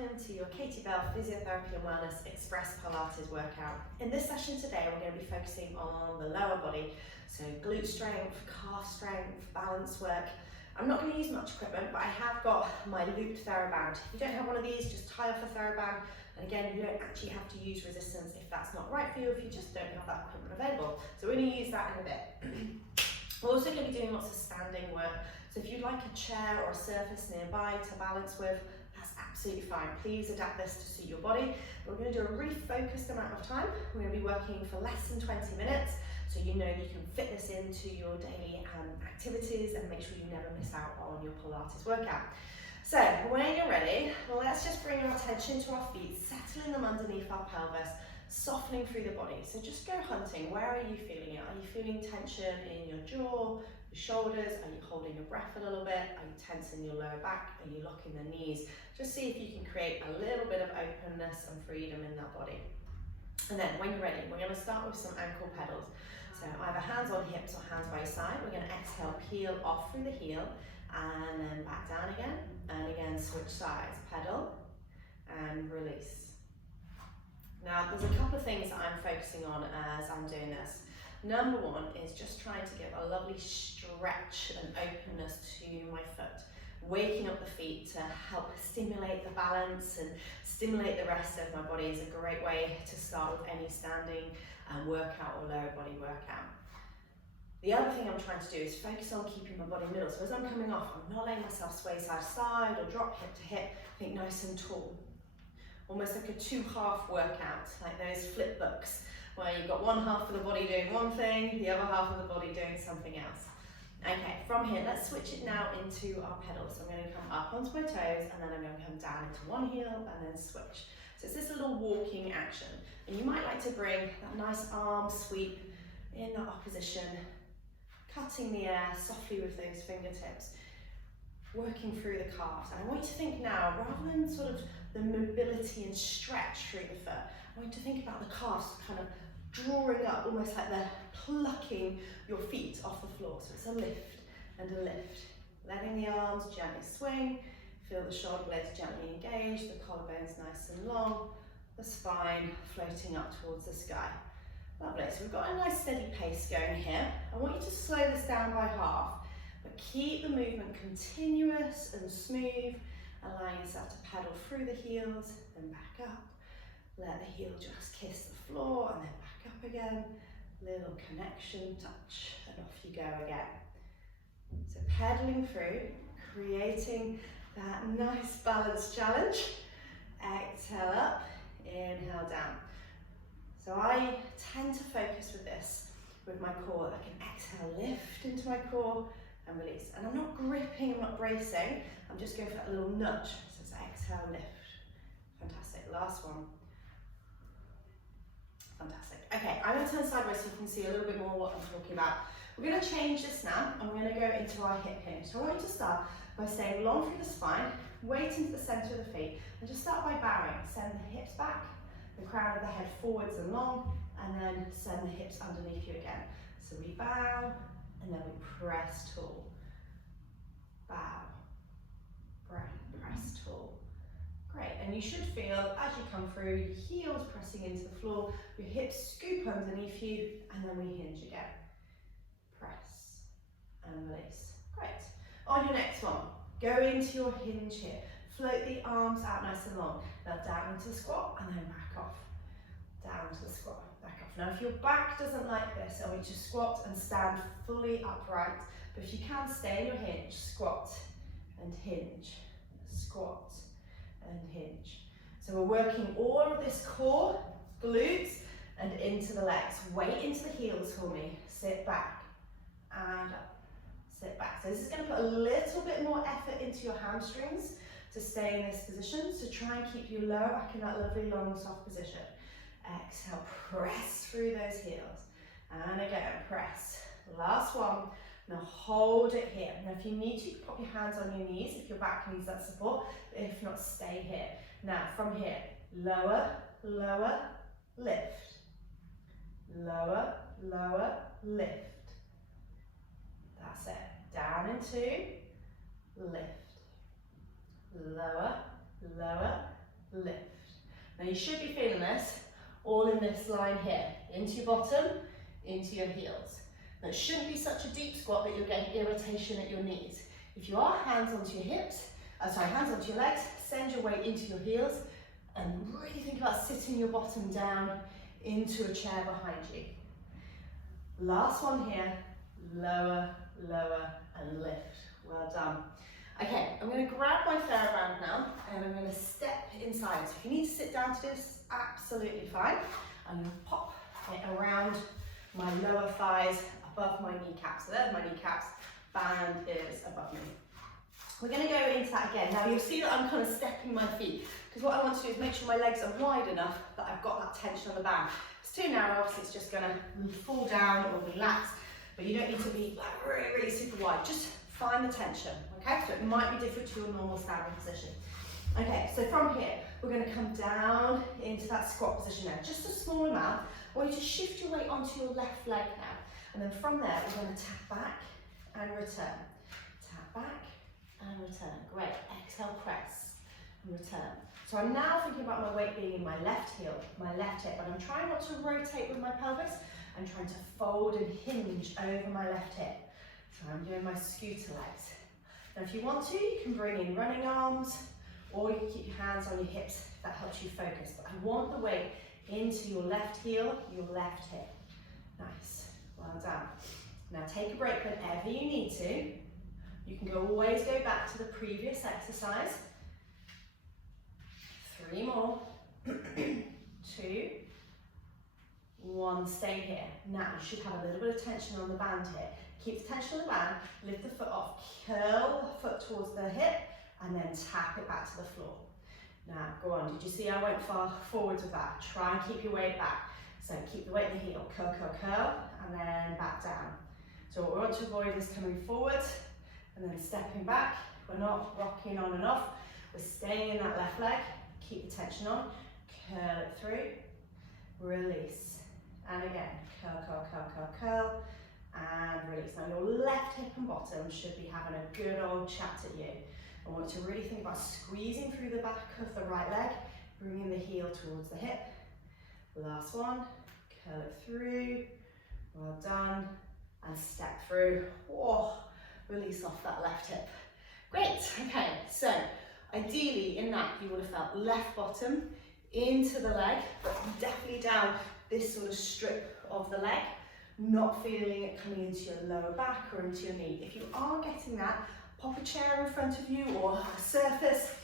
welcome to your Katie Bell Physiotherapy and Wellness Express Pilates workout. In this session today, we're going to be focusing on the lower body, so glute strength, calf strength, balance work. I'm not going to use much equipment, but I have got my looped TheraBand. If you don't have one of these, just tie off a TheraBand, and again, you don't actually have to use resistance if that's not right for you, if you just don't have that equipment available. So we're going to use that in a bit. We're also going to be doing lots of standing work. So if you'd like a chair or a surface nearby to balance with, that's absolutely fine. Please adapt this to suit your body. We're going to do a really focused amount of time. We're going to be working for less than 20 minutes, so you know you can fit this into your daily activities and make sure you never miss out on your Pilates workout. So when you're ready, let's just bring our attention to our feet, settling them underneath our pelvis, softening through the body. So just go hunting. Where are you feeling it? Are you feeling tension in your jaw, your shoulders? Are you holding your breath a little bit? Are you tensing your lower back? Are you locking the knees? Just see if you can create a little bit of openness and freedom in that body. And then when you're ready, we're going to start with some ankle pedals. So either hands on hips or hands by your side. We're going to exhale, peel off through the heel, and then back down again, and again switch sides. Pedal and release. Now, there's a couple of things that I'm focusing on as I'm doing this. Number one is just trying to give a lovely stretch and openness to my foot. Waking up the feet to help stimulate the balance and stimulate the rest of my body is a great way to start with any standing workout or lower body workout. The other thing I'm trying to do is focus on keeping my body middle. So as I'm coming off, I'm not letting myself sway side to side or drop hip to hip. Think nice and tall. Almost like a two-half workout, like those flip books, where you've got one half of the body doing one thing, the other half of the body doing something else. Okay, from here, let's switch it now into our pedals. So I'm going to come up onto my toes, and then I'm going to come down into one heel, and then switch. So it's this little walking action. And you might like to bring that nice arm sweep in that opposition, cutting the air softly with those fingertips, working through the calves. And I want you to think now, rather than sort of the mobility and stretch through the foot, I want you to think about the calves kind of drawing up, almost like they're plucking your feet off the floor. So it's a lift and a lift. Letting the arms gently swing, feel the shoulder blades gently engaged, the collarbones nice and long, the spine floating up towards the sky. Lovely, so we've got a nice steady pace going here. I want you to slow this down by half, but keep the movement continuous and smooth, allowing yourself to pedal through the heels, then back up. Let the heel just kiss the floor and then back up again. Little connection, touch, and off you go again. So pedaling through, creating that nice balance challenge. Exhale up, inhale down. So I tend to focus with this, with my core. I can exhale, lift into my core and release. And I'm not gripping, I'm not bracing. I'm just going for that little nudge. So it's exhale, lift. Fantastic, last one. Fantastic. Okay, I'm going to turn sideways so you can see a little bit more what I'm talking about. We're going to change this now, and we're going to go into our hip hinge. So I want you to start by staying long through the spine, weight into the center of the feet, and just start by bowing. Send the hips back, the crown of the head forwards and long, and then send the hips underneath you again. So we bow, and then we press tall. Bow, press tall. Great, and you should feel, as you come through, your heels pressing into the floor, your hips scoop underneath you, and then we hinge again. Press and release. Great. On your next one, go into your hinge here. Float the arms out nice and long. Now down into the squat, and then back off. Down to the squat, back off. Now if your back doesn't like this, I want you to squat and stand fully upright. But if you can, stay in your hinge. Squat and hinge. Squat and hinge. So we're working all of this core, glutes, and into the legs. Weight into the heels for me. Sit back and up. Sit back. So this is going to put a little bit more effort into your hamstrings to stay in this position. So try and keep your lower back in that lovely long soft position. Exhale, press through those heels. And again, press. Last one. Now hold it here. Now if you need to, you can pop your hands on your knees if your back needs that support. If not, stay here. Now from here, lower, lower, lift. Lower, lower, lift. That's it. Down into, lift. Lower, lower, Now you should be feeling this all in this line here, into your bottom, into your heels. Now it shouldn't be such a deep squat that you're getting irritation at your knees. If you are, hands onto your hips, hands onto your legs, send your weight into your heels, and really think about sitting your bottom down into a chair behind you. Last one here, lower, lower, and lift. Well done. Okay, I'm going to grab my TheraBand now, and I'm going to step inside. So if you need to sit down to do this, absolutely fine. I'm going to pop it around my lower thighs, above my kneecaps. So there's my kneecaps, band is above me. We're going to go into that again. Now you'll see that I'm kind of stepping my feet, because what I want to do is make sure my legs are wide enough that I've got that tension on the band. If it's too narrow, obviously it's just going to fall down or relax, but you don't need to be like really, really super wide. Just find the tension, okay? So it might be different to your normal standing position. Okay, so from here, we're going to come down into that squat position now. Just a small amount. I want you to shift your weight onto your left leg now. And then from there, we're going to tap back and return. Tap back and return. Great. Exhale, press and return. So I'm now thinking about my weight being in my left heel, my left hip, but I'm trying not to rotate with my pelvis. I'm trying to fold and hinge over my left hip. So I'm doing my scooter legs. Now if you want to, you can bring in running arms, or you can keep your hands on your hips if that helps you focus. But I want the weight into your left heel, your left hip. Nice, well done. Now take a break whenever you need to. You can always go back to the previous exercise. 3 more, 2, 1, stay here. Now you should have a little bit of tension on the band here. Keep the tension on the band, lift the foot off, curl the foot towards the hip, and then tap it back to the floor. Now, go on, did you see I went far forwards with that? Try and keep your weight back. So keep the weight in the heel, curl, curl, curl, and then back down. So what we want to avoid is coming forwards, and then stepping back. We're not rocking on and off, we're staying in that left leg. Keep the tension on, curl it through, release. And again, curl, curl, curl, curl, curl, and release. Now your left hip and bottom should be having a good old chat at you. I want you to really think about squeezing through the back of the right leg, bringing the heel towards the hip. Last one, curl it through, well done, and step through. Oh, release off that left hip. Great, okay, so ideally in that you would have felt left bottom into the leg, but definitely down this sort of strip of the leg, not feeling it coming into your lower back or into your knee. If you are getting that, pop a chair in front of you or a surface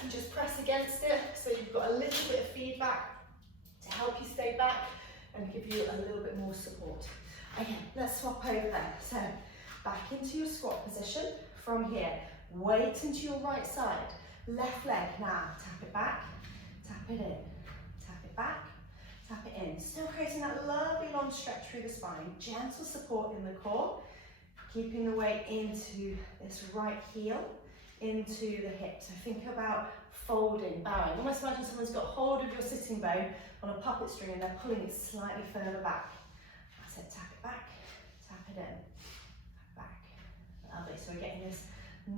and just press against it so you've got a little bit of feedback to help you stay back and give you a little bit more support. Okay, let's swap over. So back into your squat position. From here, weight into your right side, left leg. Now tap it back, tap it in, tap it back, tap it in. Still creating that lovely long stretch through the spine. Gentle support in the core. Keeping the weight into this right heel, into the hip. So think about folding, bowing. Almost imagine someone's got hold of your sitting bone on a puppet string and they're pulling it slightly further back. That's it, tap it back, tap it in, back. Lovely, so we're getting this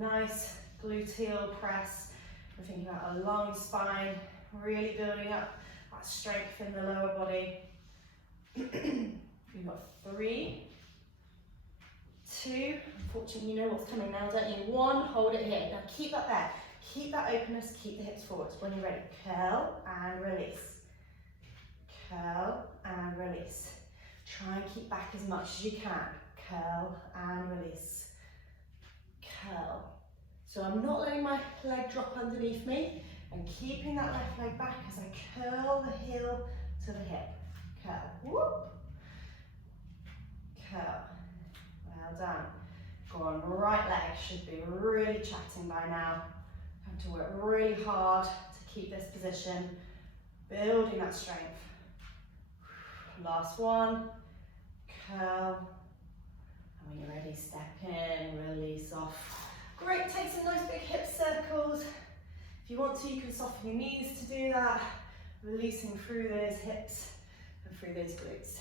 nice gluteal press. We're thinking about a long spine, really building up that strength in the lower body. We've got 3, 2, unfortunately you know what's coming now, don't you? 1, hold it here. Now keep that there. Keep that openness, keep the hips forward. When you're ready, curl and release. Curl and release. Try and keep back as much as you can. Curl and release. Curl. So I'm not letting my leg drop underneath me. I'm keeping that left leg back as I curl the heel to the hip. Curl. Whoop. Curl. Well done. Go on, right leg should be really chatting by now. Have to work really hard to keep this position, building that strength. Last one, curl. And when you're ready, step in, release off. Great, take some nice big hip circles. If you want to, you can soften your knees to do that, releasing through those hips and through those glutes.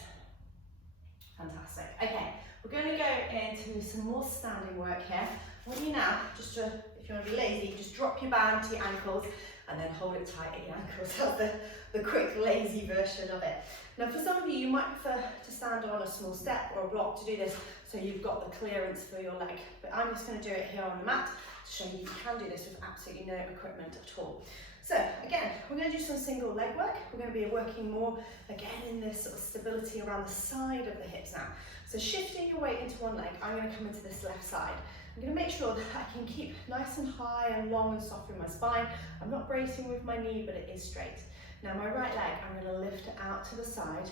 Fantastic. Okay, we're going to go into some more standing work here. I want you now, just to, if If you want to be lazy, just drop your band to your ankles and then hold it tight at your ankles. That's the quick, lazy version of it. Now for some of you, you might prefer to stand on a small step or a block to do this, so you've got the clearance for your leg. But I'm just going to do it here on the mat to show you can do this with absolutely no equipment at all. So again, we're going to do some single leg work. We're going to be working more, again, in this sort of stability around the side of the hips now. So shifting your weight into one leg, I'm going to come into this left side. I'm going to make sure that I can keep nice and high and long and soft in my spine. I'm not bracing with my knee, but it is straight. Now my right leg, I'm going to lift it out to the side,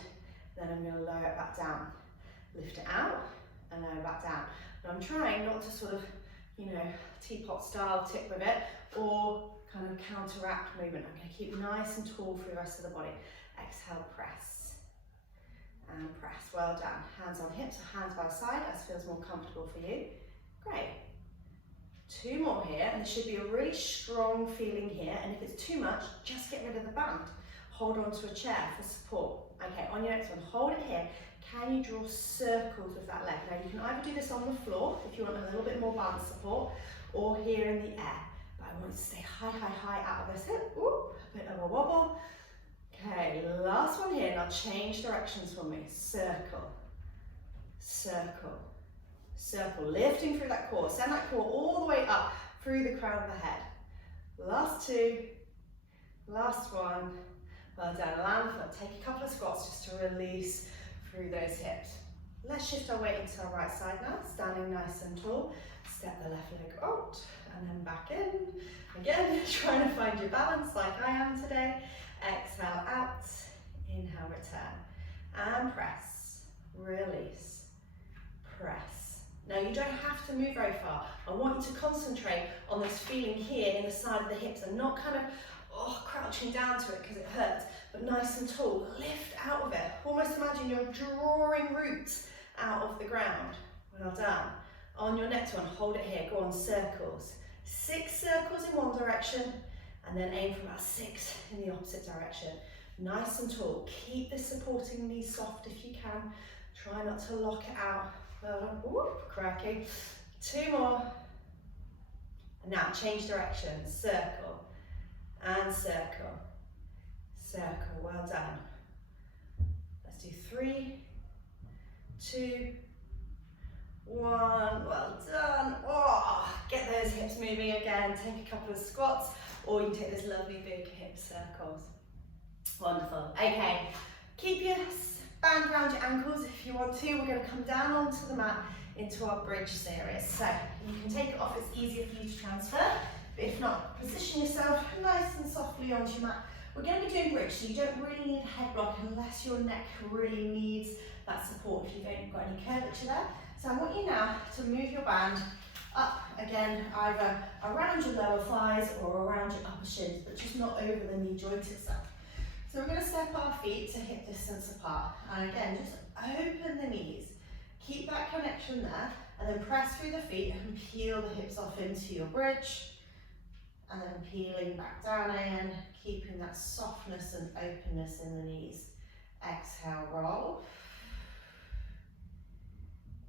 then I'm going to lower it back down. Lift it out and lower it back down. Now I'm trying not to sort of, you know, teapot style tip with it or kind of counteract movement. I'm going to keep nice and tall for the rest of the body. Exhale, press and press. Well done. Hands on hips or hands by side, as feels more comfortable for you. Great. 2 more here, and there should be a really strong feeling here, and if it's too much, just get rid of the band. Hold on to a chair for support. Okay, on your next one, hold it here. Can you draw circles with that leg? Now you can either do this on the floor, if you want a little bit more balance support, or here in the air. But I want you to stay high, high, high out of this hip. Ooh, a bit of a wobble. Okay, last one here. Now change directions for me. Circle, circle, circle. Lifting through that core. Send that core all the way up through the crown of the head. Last 2. Last one. Well done. Land foot. Take a couple of squats just to release through those hips. Let's shift our weight into our right side now. Standing nice and tall. Step the left leg out and then back in. Again, trying to find your balance like I am today. Exhale out, inhale, return, and press, release, press. Now you don't have to move very far. I want you to concentrate on this feeling here in the side of the hips and not kind of crouching down to it because it hurts, but nice and tall. Lift out of it. Almost imagine you're drawing roots out of the ground. Well done. On your next one, hold it here. Go on, circles. 6 circles in one direction, and then aim for about 6 in the opposite direction. Nice and tall. Keep the supporting knees soft if you can. Try not to lock it out. Whoop, cracking. 2 more. And now change direction. Circle and circle. Circle. Well done. Let's do 3, 2, 1. Well done. Oh, get those hips moving again. Take a couple of squats, or you can take those lovely big hip circles. Wonderful. Okay, keep your band around your ankles if you want to. We're going to come down onto the mat into our bridge series. So you can take it off, it's easier for you to transfer. But if not, position yourself nice and softly onto your mat. We're going to be doing bridge, so you don't really need a head block unless your neck really needs that support if you've got any curvature there. So I want you now to move your band up again, either around your lower thighs or around your upper shins, but just not over the knee joint itself. So we're going to step our feet to hip distance apart. And again, just open the knees. Keep that connection there, and then press through the feet and peel the hips off into your bridge. And then peeling back down again, keeping that softness and openness in the knees. Exhale, roll.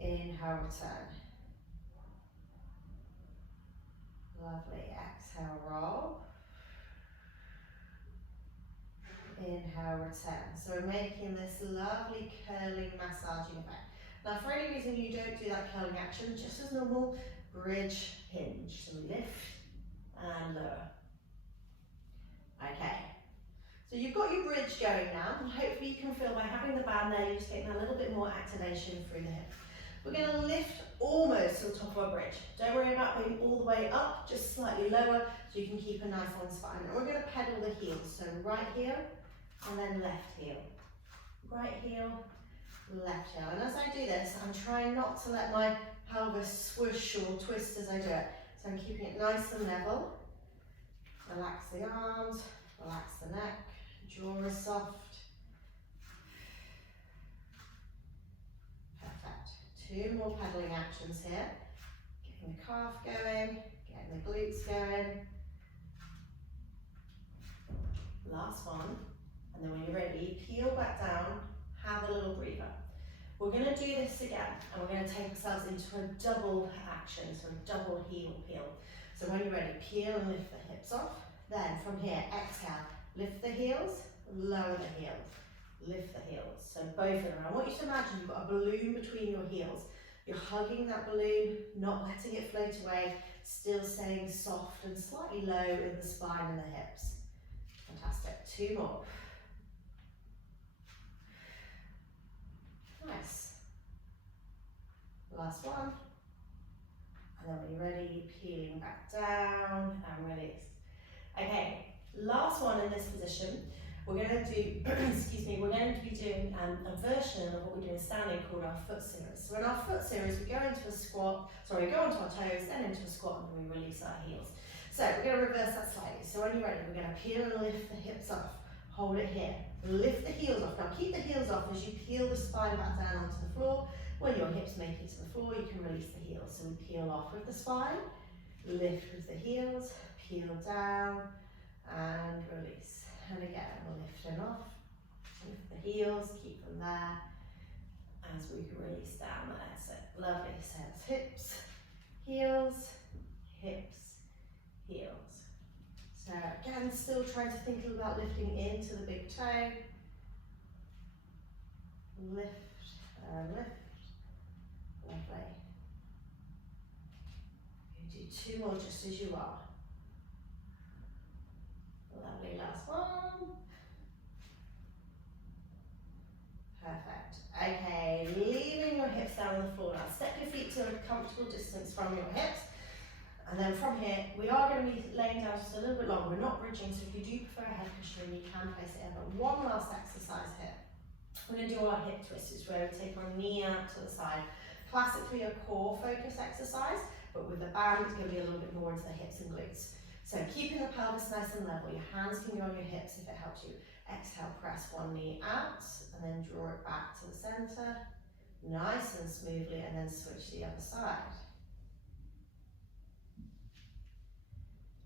Inhale, return. Lovely. Exhale, roll. Inhale, return. So we're making this lovely curling, massaging effect. Now, for any reason you don't do that curling action, just as normal, bridge, hinge. So lift and lower. Okay. So you've got your bridge going now, and hopefully you can feel by having the band there, you're just getting a little bit more activation through the hip. We're going to lift almost to the top of our bridge. Don't worry about being all the way up, just slightly lower so you can keep a nice long spine. And we're going to pedal the heels, so right heel and then left heel. Right heel, left heel. And as I do this, I'm trying not to let my pelvis swoosh or twist as I do it. So I'm keeping it nice and level. Relax the arms, relax the neck, jaw is soft. 2 more pedaling actions here. Getting the calf going, getting the glutes going. Last one. And then when you're ready, peel back down, have a little breather. We're going to do this again, and we're going to take ourselves into a double action, so a double heel peel. So when you're ready, peel and lift the hips off. Then from here, exhale, lift the heels, lower the heels, lift the heels. So both of them. I want you to imagine you've got a balloon between your heels. You're hugging that balloon, not letting it float away, still staying soft and slightly low in the spine and the hips. Fantastic. 2 more. Nice. Last one. And then when you're ready, peeling back down and release. Okay, last one in this position. We're going to do, excuse me, we're going to be doing a version of what we do in standing called our foot series. So in our foot series, we go into a squat, sorry, we go onto our toes, then into a squat, and then we release our heels. So we're going to reverse that slightly. So when you're ready, we're going to peel and lift the hips off. Hold it here. Lift the heels off. Now keep the heels off as you peel the spine back down onto the floor. When your hips make it to the floor, you can release the heels. So we peel off with the spine, lift with the heels, peel down, and release. And again, we're lifting off, lift the heels, keep them there, as we release down there. So lovely. So it's hips, heels, hips, heels. So again, still trying to think about lifting into the big toe. Lift and lift. Lovely. You do 2 more just as you are. Lovely, last one. Perfect. Okay, leaving your hips down on the floor now. Step your feet to a comfortable distance from your hips. And then from here, we are going to be laying down just a little bit longer. We're not bridging, so if you do prefer a head cushion, you can place it in. But one last exercise here. We're going to do our hip twist, which is where we take our knee out to the side. Classically a core focus exercise, but with the band, it's going to be a little bit more into the hips and glutes. So keeping the pelvis nice and level, your hands can go on your hips if it helps you. Exhale, press one knee out, and then draw it back to the center, nice and smoothly, and then switch the other side.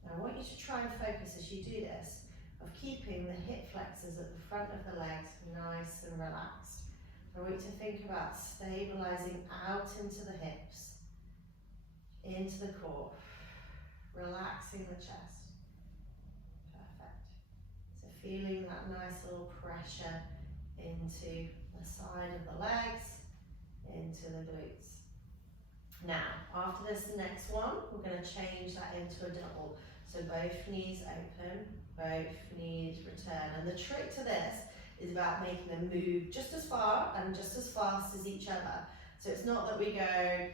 Now I want you to try and focus as you do this, of keeping the hip flexors at the front of the legs nice and relaxed. I want you to think about stabilizing out into the hips, into the core, relaxing the chest. Perfect. So feeling that nice little pressure into the side of the legs, into the glutes. Now, after this next one, we're going to change that into a double. So both knees open, both knees return. And the trick to this is about making them move just as far and just as fast as each other. So it's not that we go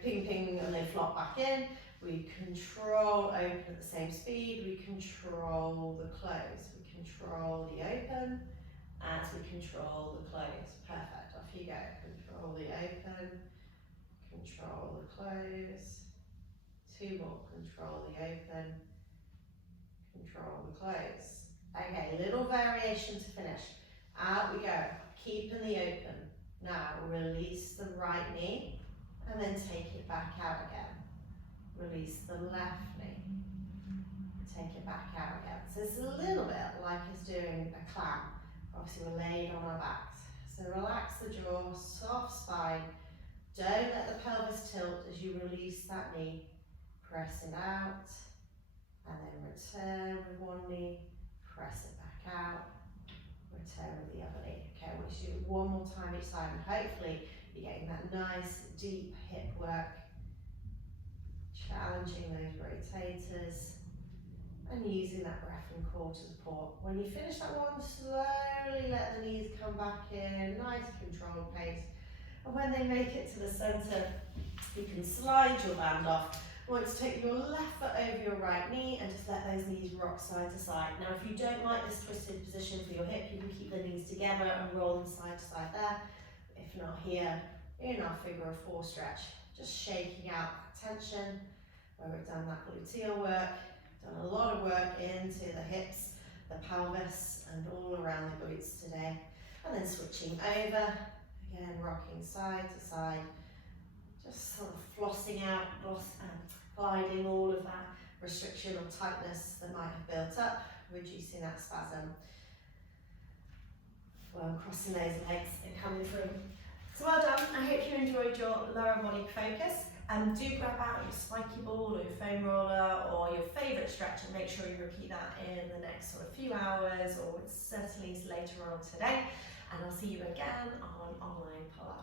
ping ping and they flop back in. We control open at the same speed. We control the close. We control the open as we control the close. Perfect. Off you go. Control the open. Control the close. 2 more. Control the open. Control the close. Okay, little variation to finish. Out we go. Keeping the open. Now release the right knee and then take it back out again. Release the left knee. Take it back out again. So it's a little bit like it's doing a clam. Obviously we're laid on our backs. So relax the jaw, soft spine. Don't let the pelvis tilt as you release that knee. Press it out. And then return with one knee. Press it back out. Return with the other knee. Okay, I want you to do it one more time each side, and hopefully you're getting that nice deep hip work, challenging those rotators and using that breath and core to support. When you finish that one, slowly let the knees come back in, nice controlled pace. And when they make it to the center, you can slide your band off. I want to take your left foot over your right knee and just let those knees rock side to side. Now, if you don't like this twisted position for your hip, you can keep the knees together and roll them side to side there. If not here, in our figure of 4 stretch, just shaking out tension, where we've done that gluteal work, done a lot of work into the hips, the pelvis, and all around the glutes today. And then switching over, again, rocking side to side, just sort of flossing out, gliding all of that restriction or tightness that might have built up, reducing that spasm. Well, crossing those legs and coming through. So well done. I hope you enjoyed your lower body focus. Do grab out your spiky ball or your foam roller or your favourite stretch and make sure you repeat that in the next sort of few hours, or certainly later on today. And I'll see you again on online Pilates.